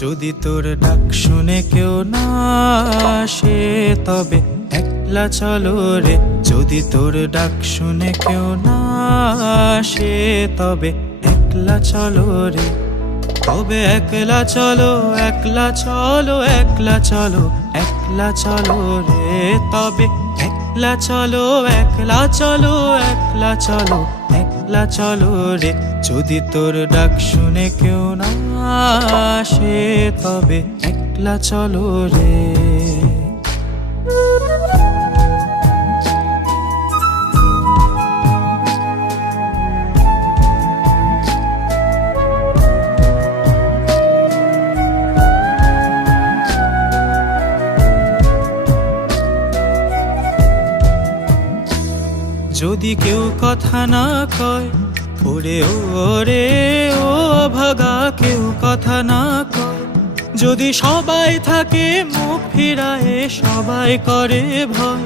যদি তোর ডাক শুনে কেউ না আসে তবে একলা চলো রে। যদি তোর ডাক শুনে কেউ না আসে তবে একলা চলো রে। তবে একলা চলো, একলা চলো, একলা চলো, একলা চলো রে। তবে একলা চলো, একলা চলো, একলা চলো, একলা চলো রে। যদি তোর ডাক শুনে কেউ না আসে তবে একলা চলো রে। যদি কেউ কথা না কয় ওরে ওরে ও ভাগা, কেউ কথা না কয়। যদি সবাই থাকে মুখ ফিরায়ে সবাই করে ভয়।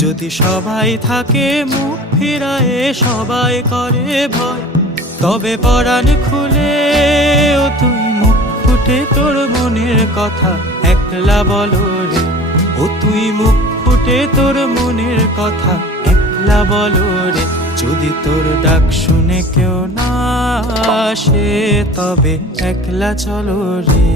যদি সবাই থাকে মুখ ফিরায়ে সবাই করে ভয়। তবে পরাণ খুলে ও তুই মুখ ফুটে তোর মনের কথা একলা বলো রে। ও তুই মুখ ফুটে তোর মনের কথা একলা বলো রে। যদি তোর ডাক শুনে কেউ না আসে তবে একলা চলো রে।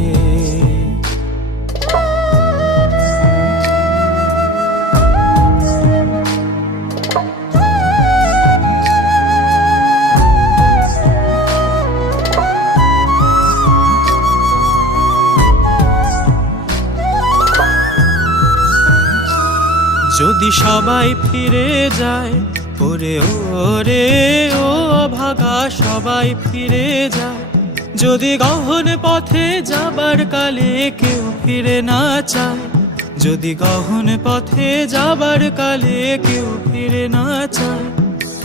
যদি সবাই ফিরে যায় ওরে ওরে ও ভাগা, সবাই ফিরে যায়। যদি গহন পথে যাবার কালে কেউ ফিরে না চায়। যদি গহন পথে যাবার কালে কেউ ফিরে না চায়।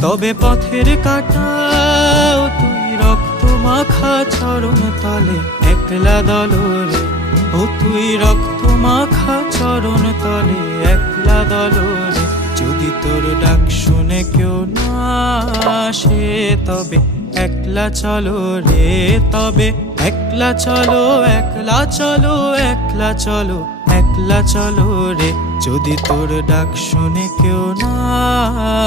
তবে পথের কাটাও তুই রক্ত মাখা চরণ তলে একলা দলরে। ও তুই রক্ত মাখা চরণ তলে একলা দলরে। যদি তোর ডাক শুনে কেউ না আসে তবে একলা চলো রে। তবে একলা চলো, একলা চলো, একলা চলো, একলা চলো রে। যদি তোর ডাক শুনে কেউ না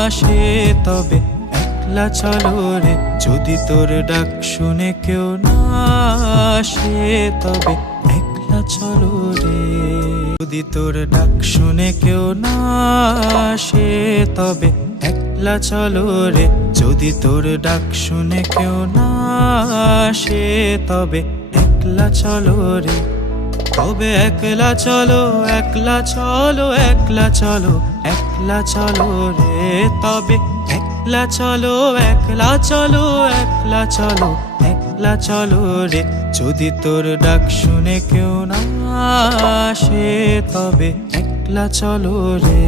আসে তবে একলা চলো রে। যদি তোর ডাক শুনে কেউ না আসে তবে একলা চলো রে। যদি তোর ডাক শুনে কেউ না আসে তবে একলা চলো রে। যদি তোর ডাক শুনে কেউ না আসে তবে একলা চলো রে। তবে একলা চলো, একলা চলো, একলা চলো, একলা চলো রে। তবে একলা চলো, একলা চলো, একলা চলো, একলা চলো রে। যদি তোর ডাক শুনে কেউ না আসে তবে একলা চলো রে।